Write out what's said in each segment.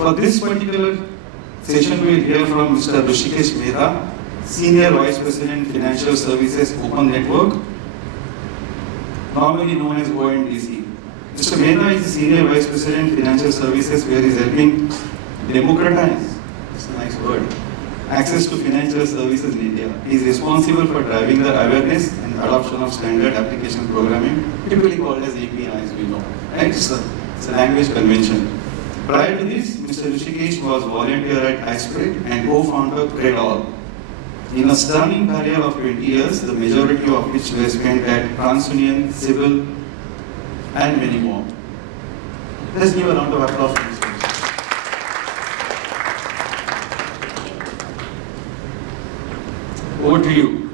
For this particular session, we will hear from Mr. Hrushikesh Mehta, Senior Vice President, Financial Services, Open Network, normally known as ONDC. Mr. Mehta is the Senior Vice President, Financial Services, where he is helping democratize, it's a nice word, access to financial services in India. He is responsible for driving the awareness and adoption of standard application programming, typically called as API, as we know. Right? It's a language convention. Prior to this, Mr. Hrushikesh was volunteer at iSPIRT and co-founder of CredAll. In a stunning career of 20 years, the majority of which were spent at TransUnion CIBIL and many more. Let's give a round of applause for Mr. Hrushikesh. Over to you.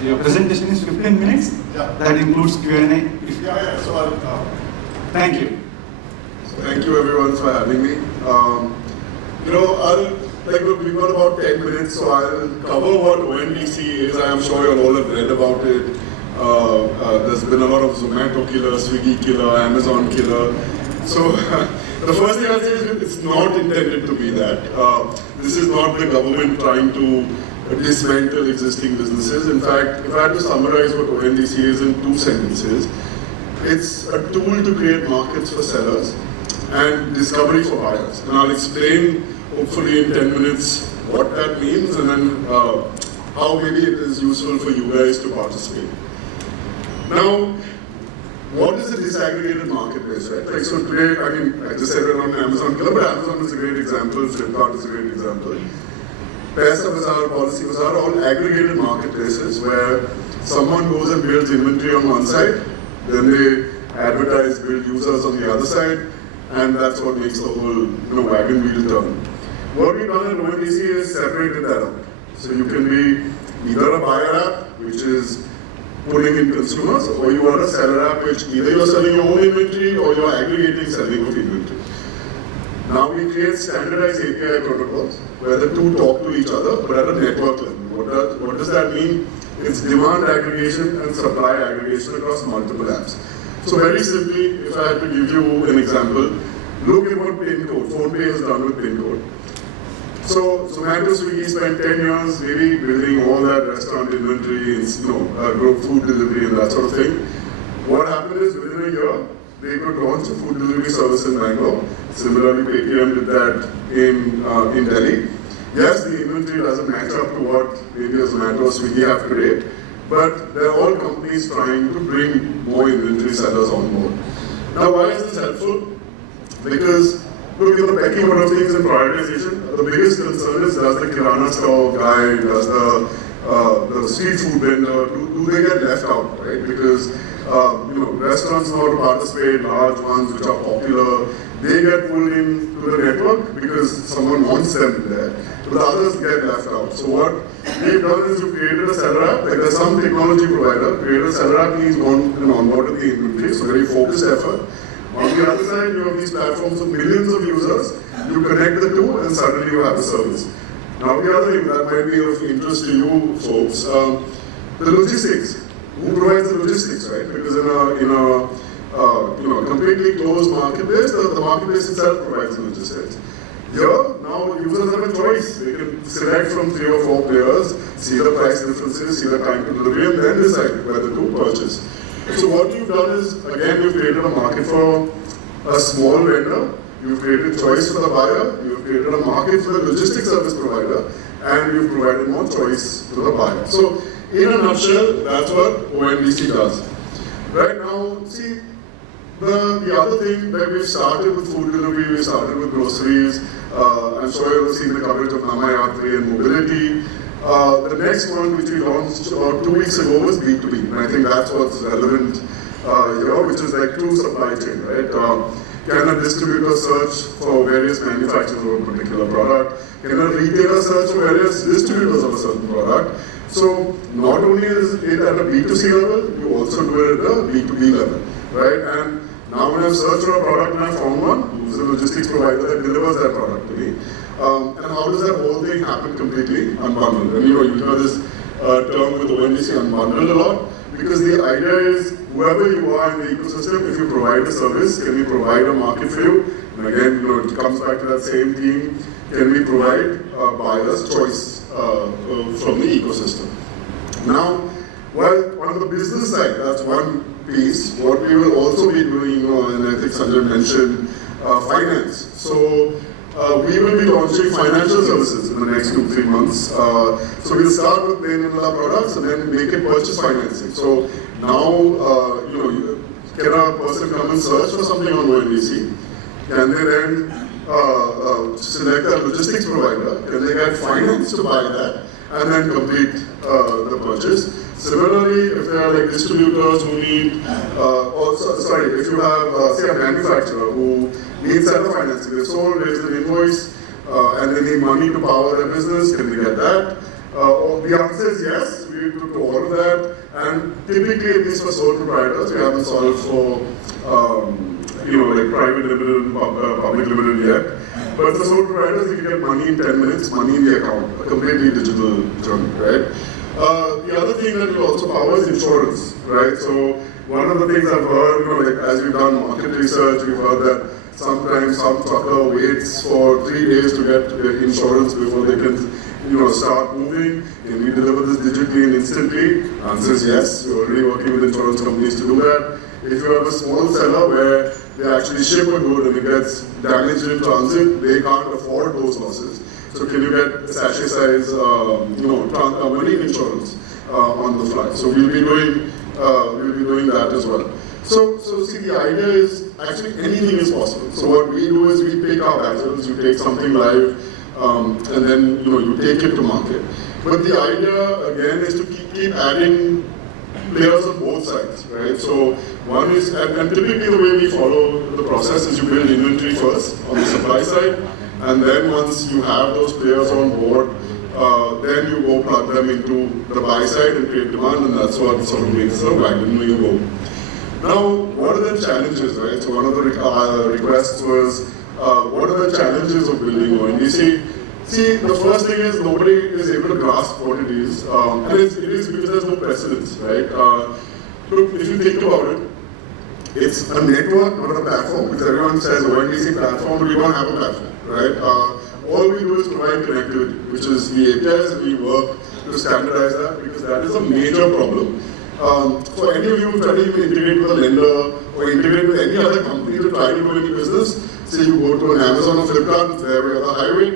Your presentation is 15 minutes. Yeah. That includes Q&A. Yeah. So I'll, Thank you. thank you everyone for having me. We've got about 10 minutes, so I'll cover what ONDC is. I am sure you all have read about it. There's been a lot of Zomato killer, Swiggy killer, Amazon killer. So the first thing I'll say is it's not intended to be that. This is not the government trying to dismantle existing businesses. In fact, if I had to summarize what ONDC is in 2 sentences, it's a tool to create markets for sellers and discovery for buyers. And I'll explain, hopefully in 10 minutes, what that means and then how maybe it is useful for you guys to participate. Now, what is a disaggregated marketplace, right? Like, so today, I just said we're on Amazon killer, but Amazon is a great example, Flipkart is a great example. Paisa Bazaar, Policy Bazaar are all aggregated marketplaces where someone goes and builds inventory on one side, then they advertise, build users on the other side, and that's what makes the whole wagon wheel turn. What we've done at ONDC is separated that out. So you can be either a buyer app, which is pulling in consumers, or you are a seller app, which either you're selling your own inventory or you're aggregating selling of inventory. Now we create standardized API protocols where the two talk to each other, but at a network level. What does that mean? It's demand aggregation and supply aggregation across multiple apps. So very simply, if I had to give you an example, look at what PIN code, PhonePe has done with PIN code. So Zomato, Swiggy spent 10 years maybe building all that restaurant inventory, food delivery and that sort of thing. What happened is within a year, they could launch a food delivery service in Bangalore. Similarly, Paytm did that in Delhi. Yes, the inventory doesn't match up to what maybe a Zomato or Swiggy have today, but they're all companies trying to bring more inventory sellers on board. Now, why is this helpful? Because look at the pecking order of things in prioritization. The biggest concern is, does the Kirana store guy, does the street food vendor, do they get left out, right? Because restaurants know how to participate, large ones which are popular, they get pulled into the network because someone wants them there, but the others get left out. So what we've done is we've created a seller app, like there's some technology provider, created a seller app, he's gone and onboarded the inventory, so very focused effort. On the other side, you have these platforms with millions of users, you connect the two and suddenly you have a service. Now the other thing that might be of interest to you folks, the logistics. Who provides the logistics, right? Because in a completely closed marketplace, the marketplace itself provides the logistics. Here, now users have a choice. They can select from 3 or 4 players, see the price differences, see the time to delivery, and then decide whether to purchase. So what you've done is, again, you've created a market for a small vendor, you've created choice for the buyer, you've created a market for the logistics service provider, and you've provided more choice to the buyer. So, in a nutshell, that's what ONDC does. Right now, see, the other thing that we've started with food delivery, we started with groceries. I'm sure you've seen the coverage of Namayatri and mobility. The next one, which we launched about 2 weeks ago, was B2B. And I think that's what's relevant here, which is like true supply chain, right? Can a distributor search for various manufacturers of a particular product? Can a retailer search for various distributors of a certain product? So not only is it at a B2C level, you also do it at a B2B level, right? And now when I search for a product and I found one, who's a logistics provider that delivers that product to me. And how does that whole thing happen completely unbundled? And you hear this term with ONDC, unbundled a lot, because the idea is whoever you are in the ecosystem, if you provide a service, can we provide a market for you? And again, it comes back to that same theme. Can we provide buyers choice from the ecosystem? Now, well, on the business side, that's one piece. What we will also be doing, and I think Sanjay mentioned, finance. So we will be launching financial services in the next 2-3 months. So we'll start with plain vanilla products and then make it purchase financing. So now, can a person come and search for something on ONDC? Can they then select a logistics provider? Can they get finance to buy that and then complete the purchase? Similarly, if there are like distributors who need, if you have, say, a manufacturer who needs seller financing, they sold, raised an invoice, and they need money to power their business, can they get that? The answer is yes, we do all of that, and typically, at least for sole proprietors, we haven't solved for, like private limited and public limited yet. But for sole proprietors, you can get money in 10 minutes, money in the account, a completely digital journey, right? The other thing that will also power is insurance, right? So one of the things I've heard, as we've done market research, we've heard that sometimes some trucker waits for 3 days to get insurance before they can, start moving. Can we deliver this digitally and instantly? Answer is yes. We're already working with insurance companies to do that. If you have a small seller where they actually ship a good and it gets damaged in transit, they can't afford those losses. So can you get sachet size, money insurance on the fly? So we'll be doing that as well. So see, the idea is actually anything is possible. So what we do is we pick our battles. You take something live, and then you take it to market. But the idea again is to keep adding players on both sides, right? So one is, and typically the way we follow the process is you build inventory first on the supply side. And then once you have those players on board, then you go plug them into the buy side and create demand, and that's what sort of makes the wagon wheel go. Now, what are the challenges, right? So one of the requests was, what are the challenges of building ONDC? See, the first thing is nobody is able to grasp what it is, and it is because there's no precedence, right? Look, if you think about it, it's a network, not a platform, because everyone says ONDC platform, but we don't have a platform, right? All we do is provide connectivity, which is the APIs, and we work to standardize that, because that is a major problem. For any of you who try to even integrate with a lender or integrate with any other company to try to do any business, say you go to an Amazon or Flipkart, it's their way or the highway.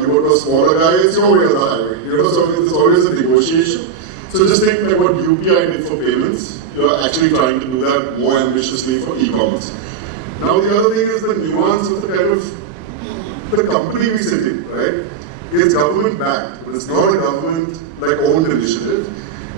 You go to a smaller guy, it's your way or the highway. So it's always a negotiation. So just think like what UPI did for payments. You're actually trying to do that more ambitiously for e-commerce. Now the other thing is the nuance of the kind of the company we sit in, right? It's government backed, but it's not a government owned initiative.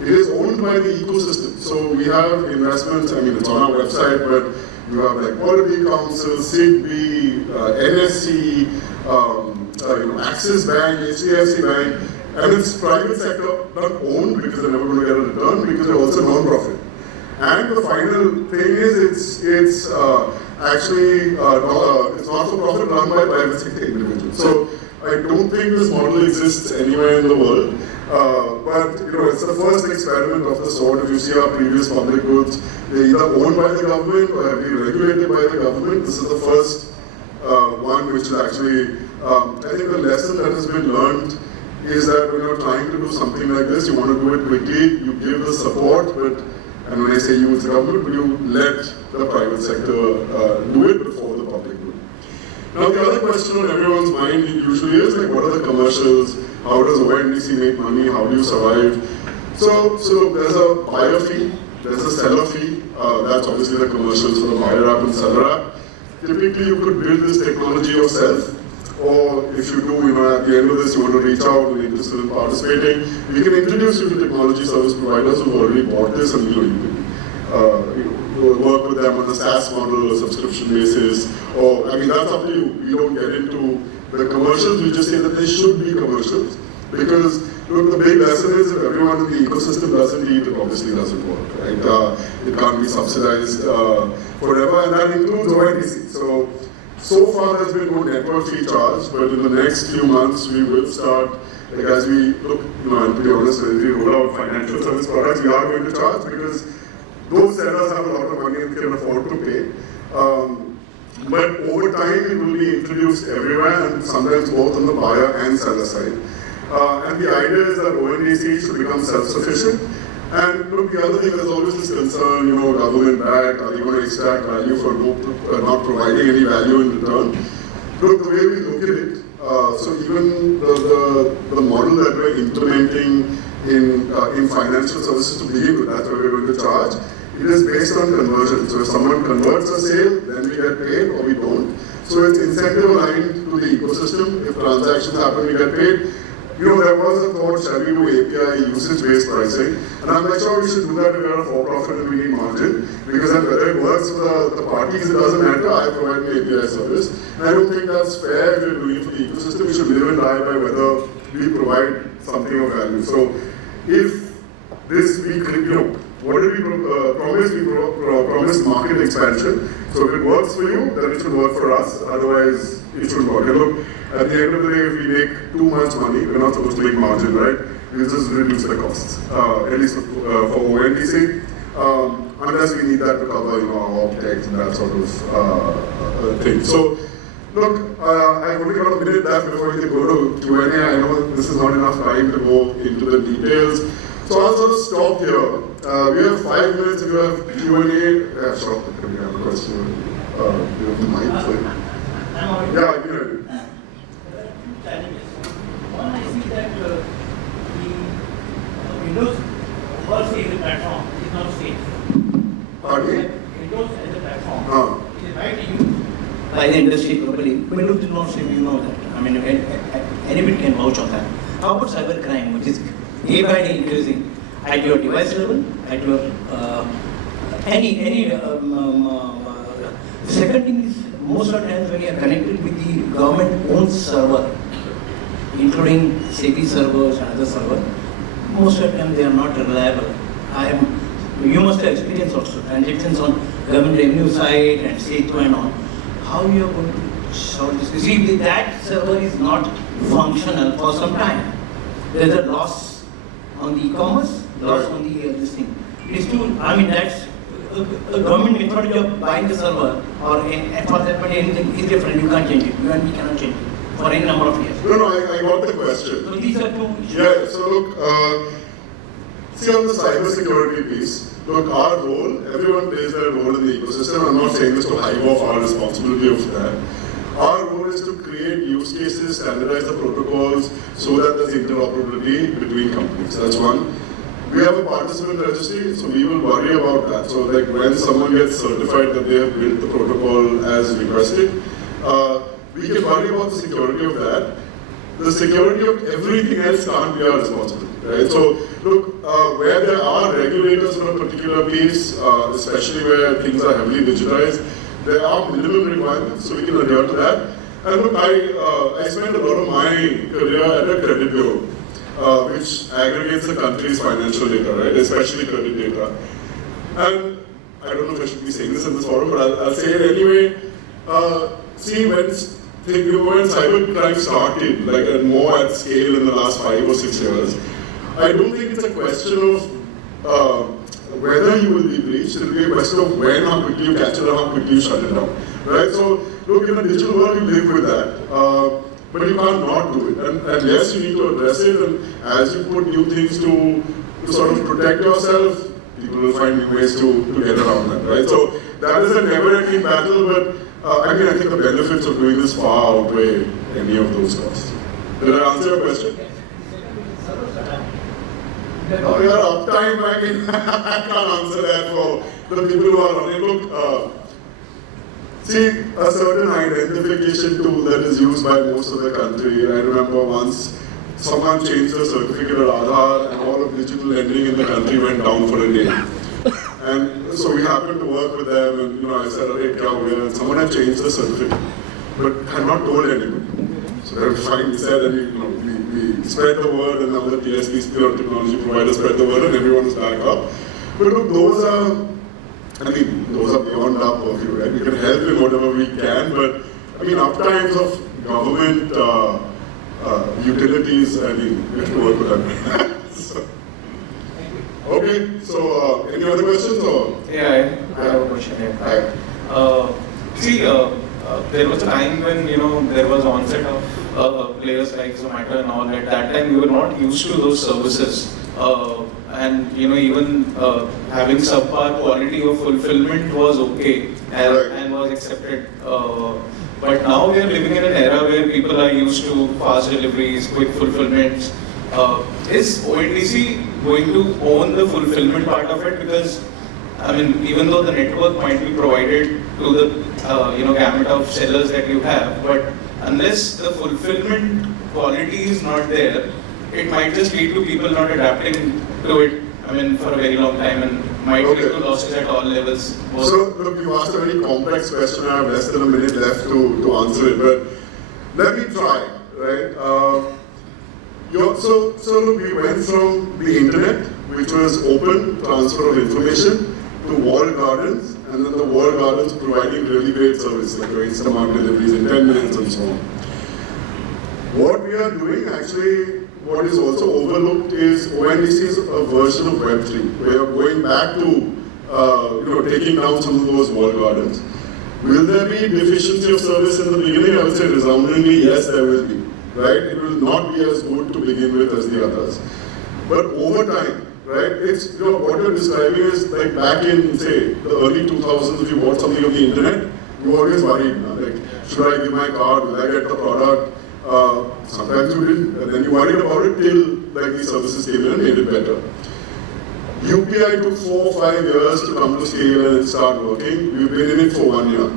It is owned by the ecosystem. So we have investments, it's on our website, but you have Quality Council, SIGB, NSC, Axis Bank, HDFC Bank, and it's private sector, not owned because they're never going to get a return, because they're also non-profit. And the final thing is it's actually it's not for profit run by private sector individuals. So I don't think this model exists anywhere in the world. But it's the first experiment of the sort. If you see our previous public goods, they're either owned by the government or have been regulated by the government. This is the first one which is actually, I think the lesson that has been learned is that when you're trying to do something like this, you want to do it quickly, you give the support, and when I say you, it's government, but you let the private sector do it before the public do it. Now the other question on everyone's mind usually is what are the commercials? How does ONDC make money? How do you survive? So there's a buyer fee, there's a seller fee. That's obviously the commercials for the buyer app and seller app. Typically, you could build this technology yourself, or if you do, at the end of this, you want to reach out and interested in participating, we can introduce you to technology service providers who've already bought this, and you can work with them on a SaaS model or subscription basis. Or that's up to you. We don't get into the commercials. We just say that they should be commercials, because look, the big lesson is if everyone in the ecosystem doesn't eat, it obviously doesn't work, right? It can't be subsidized forever, and that includes ONDC. So far there's been no network fee charge, but in the next few months we will start, as we look, and to be honest, as we roll out financial service products, we are going to charge, because those sellers have a lot of money and can afford to pay. But over time, it will be introduced everywhere, and sometimes both on the buyer and seller side. And the idea is that ONDC should become self-sufficient. And look, the other thing, there's always this concern, government back, are they going to extract value for not providing any value in return? Look, the way we look at it, so even the model that we're implementing in financial services to begin with, that's what we're going to charge. It is based on conversion. So if someone converts a sale, then we get paid or we don't. So it's incentive aligned to the ecosystem. If transactions happen, we get paid. There was a thought, shall we do API usage-based pricing? And I'm like, sure, we should do that if we're a for-profit and we need margin. Because then whether it works for the parties, it doesn't matter. I provide an API service. And I don't think that's fair if we're doing it for the ecosystem. We should live and die by whether we provide something of value. So if this, what did we promise? We promised market expansion. So if it works for you, then it should work for us. Otherwise, it should work. And look, at the end of the day, if we make too much money, we're not supposed to make margin, right? We'll just reduce the costs, at least for ONDC, unless we need that to cover, our OpEx and that sort of thing. So, look, I've only got a minute left before we can go to Q&A. I know this is not enough time to go into the details. So I'll sort of stop here. We have 5 minutes if you have Q&A. Yeah, sure. We have a question. You have the mic. Yeah, I can hear you. There are two challenges. One, I see that the Windows per se as a platform is not safe. Pardon? Windows as a platform is widely used by the industry globally. Windows is not safe, you know that. I mean, anybody can vouch on that. How about cybercrime, which is day by day increasing at your device level, at your second thing is, most of the times when you are connected with the government-owned server, including SVP servers and other servers, most of the time they are not reliable. You must have experienced also transactions on government revenue side and state and on. How you are going to solve this? You see, that server is not functional for some time. There is a loss on the e-commerce, loss on the this thing. It's too, that's a government methodology of buying the server or for that matter anything is different. You can't change it. You and me cannot change it for any number of years. No, I got the question. So these are two issues. Yeah, so look, see on the cyber security piece, look, our role, everyone plays their role in the ecosystem. I'm not saying this to hive off our responsibility of that. Our role is to create use cases, standardize the protocols so that there's interoperability between companies. That's one. We have a participant registry, so we will worry about that. So like when someone gets certified that they have built the protocol as requested, we can worry about the security of that. The security of everything else can't be our responsibility, right? So look, where there are regulators for a particular piece, especially where things are heavily digitized, there are minimum requirements, so we can adhere to that. And look, I spent a lot of my career at a credit bureau, which aggregates the country's financial data, right? Especially credit data. And I don't know if I should be saying this in this forum, but I'll say it anyway. See, when cybercrime started, like and more at scale in the last 5 or 6 years, I don't think it's a question of whether you will be breached. It will be a question of when, how quickly you catch it, and how quickly you shut it down, right? So, look, in a digital world, you live with that. But you can't not do it. And yes, you need to address it. And as you put new things to sort of protect yourself, people will find new ways to get around that, right? So that is a never-ending battle, but I think the benefits of doing this far outweigh any of those costs. Did I answer your question? Oh, your uptime, I can't answer that for the people who are on it. Look, see, a certain identification tool that is used by most of the country. I remember once someone changed the certificate at Aadhaar and all of digital lending in the country went down for a day. And so we happened to work with them and I said, hey, kya ho gaya? And someone had changed the certificate, but had not told anybody. So they were fine, we said, and we spread the word, and now the TSPs, technology providers, spread the word and everyone was back up. But look, those are beyond our purview, right? We can help in whatever we can, but uptimes of government utilities, we have to work with them. Okay, so any other questions or? Yeah, I have a question here. Hi. See, there was a time when, there was onset of players like Zomato and all. At that time, we were not used to those services. And, even having subpar quality of fulfillment was okay and was accepted. But now we are living in an era where people are used to fast deliveries, quick fulfillments. Is ONDC going to own the fulfillment part of it? Because, even though the network might be provided to the gamut of sellers that you have, but unless the fulfillment quality is not there, it might just lead to people not adapting to it, for a very long time, and might lead to losses at all levels. So, look, you asked a very complex question. I have less than a minute left to answer it, but let me try, right? So look, we went from the internet, which was open transfer of information, to walled gardens, and then the walled gardens providing really great service, like your Instamart deliveries in 10 minutes and so on. What we are doing, actually, what is also overlooked is ONDC is a version of Web3. We are going back to taking down some of those walled gardens. Will there be deficiency of service in the beginning? I would say resoundingly yes, there will be. Right? It will not be as good to begin with as the others. But over time, right, it's, what you're describing is like back in, say, the early 2000s, if you bought something on the internet, you were always worried, like, should I give my card, will I get the product? Sometimes you didn't, and then you worried about it till like these services came in and made it better. UPI took 4 or 5 years to come to scale and start working. We've been in it for 1 year.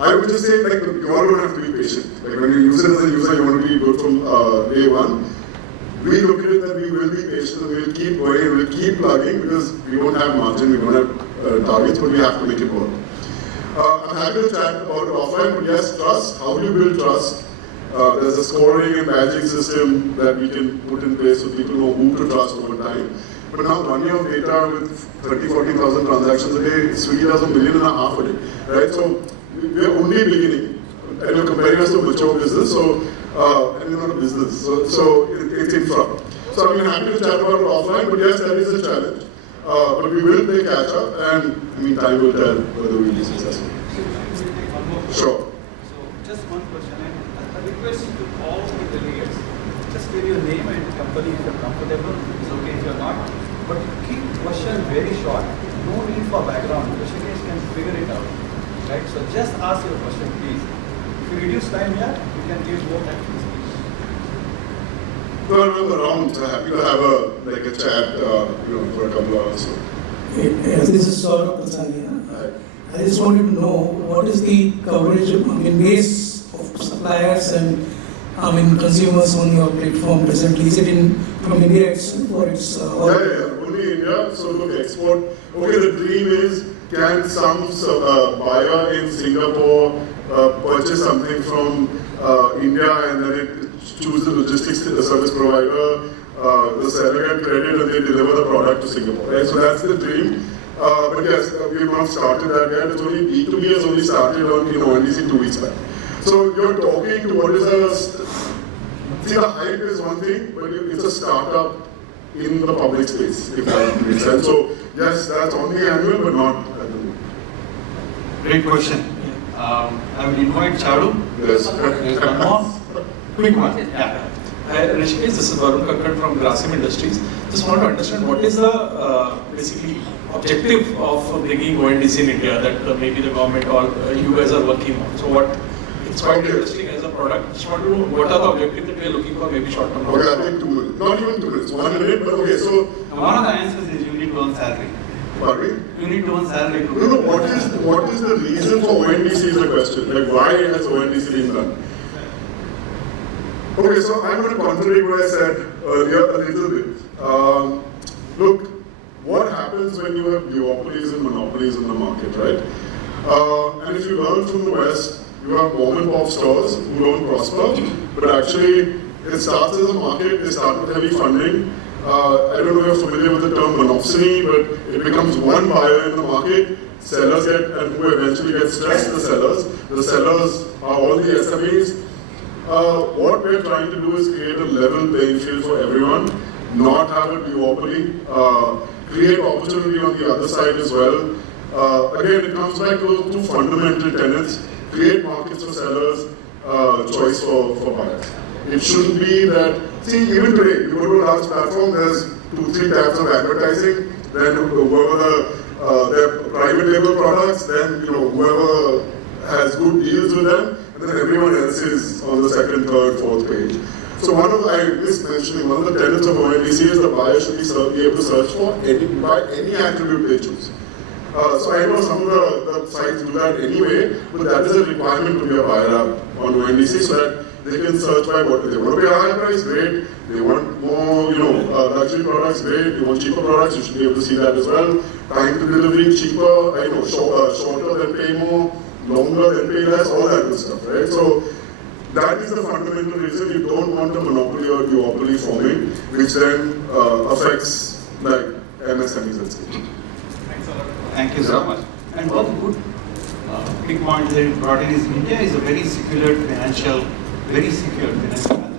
I would just say, like, you all don't have to be patient. Like, when you use it as a user, you want to be good from day one. We look at it that we will be patient and we'll keep going, we'll keep plugging because we won't have margin, we won't have targets, but we have to make it work. I'm happy to chat about it offline, but yes, trust. How do you build trust? There's a scoring and badging system that we can put in place so people know who to trust over time. But now 1 year of data with 30,000-40,000 transactions a day, Swiggy does 1.5 million a day, right? So we're only beginning, and you're comparing us to a mature business, so and we're not a business, so it's infra. So I'm happy to chat about it offline, but yes, that is a challenge. But we will play catch up, and time will tell whether we'll be successful. Sure. So just one question, and a request to all the delegates. Just give your name and company if you're comfortable. It's okay if you're not. But keep question very short. No need for background. Hrushikesh can figure it out. Right? So just ask your question, please. If you reduce time here, you can give more time to speech. So I'm around, so happy to have a chat, for a couple of hours. So. Yes, this is Saurabh Prasania. I just wanted to know what is the coverage, base of suppliers and consumers on your platform presently. Is it from India itself or it's? Only India. So look, export. Okay, the dream is, can some buyer in Singapore purchase something from India and then it choose the logistics service provider, the seller get credit and they deliver the product to Singapore, right? So that's the dream. But yes, we've not started that yet. It's only B2B has only started on ONDC 2 weeks back. So you're talking to what is see, the hype is one thing, but it's a startup in the public space, if that makes sense. So yes, that's on the annual, but not at the moment. Great question. I will invite Charu. Yes. There's one more. Quick one. Yeah. Hrushikesh, this is Varun Kakkad from Grasim Industries. Just want to understand what is the basically objective of bringing ONDC in India that maybe the government or you guys are working on. So what, it's quite interesting as a product. Just want to know what are the objectives that we are looking for, maybe short term. Okay, I think 2 minutes. Not even 2 minutes, 1 minute, but okay, so. One of the answers is you need to earn salary. Pardon? You need to earn salary. No, what is the reason for ONDC is the question. Like, why has ONDC been done? Okay, so I'm going to contradict what I said earlier a little bit. Look, what happens when you have duopolies and monopolies in the market, right? And if you learn from the West, you have mom and pop stores who don't prosper, but actually it starts as a market, they start with heavy funding. I don't know if you're familiar with the term monopsony, but it becomes one buyer in the market, sellers get, and who eventually get stressed, the sellers. The sellers are all the SMEs. What we're trying to do is create a level playing field for everyone, not have a duopoly, create opportunity on the other side as well. Again, it comes back to those 2 fundamental tenets. create markets for sellers, choice for buyers. It shouldn't be that, see, even today, you go to a large platform, there's 2-3 tabs of advertising, then whoever their private label products, then whoever has good deals with them, and then everyone else is on the second, third, fourth page. So I missed mentioning, one of the tenets of ONDC is the buyer should be able to search for any attribute they choose. So I know some of the sites do that anyway, but that is a requirement to be a buyer app on ONDC so that they can search by what they want to pay a higher price, great. They want more, luxury products, great. They want cheaper products, you should be able to see that as well. Time to delivery, cheaper, shorter than pay more, longer than pay less, all that good stuff, right? So that is the fundamental reason you don't want a monopoly or duopoly forming, which then affects like MSMEs and stuff. Thanks a lot. Thank you so much. And one good big point that you brought in is India is a very secure financial management.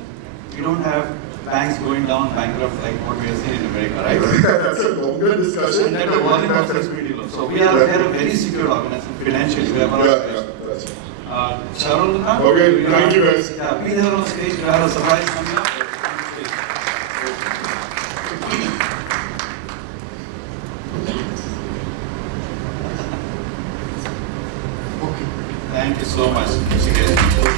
We don't have banks going down bankrupt like what we are seeing in America, right? That's a longer discussion. And the volume also is pretty low. So we are a very secure organization financially. We are one of the best. That's right. Charul, Okay, thank you guys. Yeah, be there on stage. We have a surprise coming up. Thank you so much, Hrushikesh.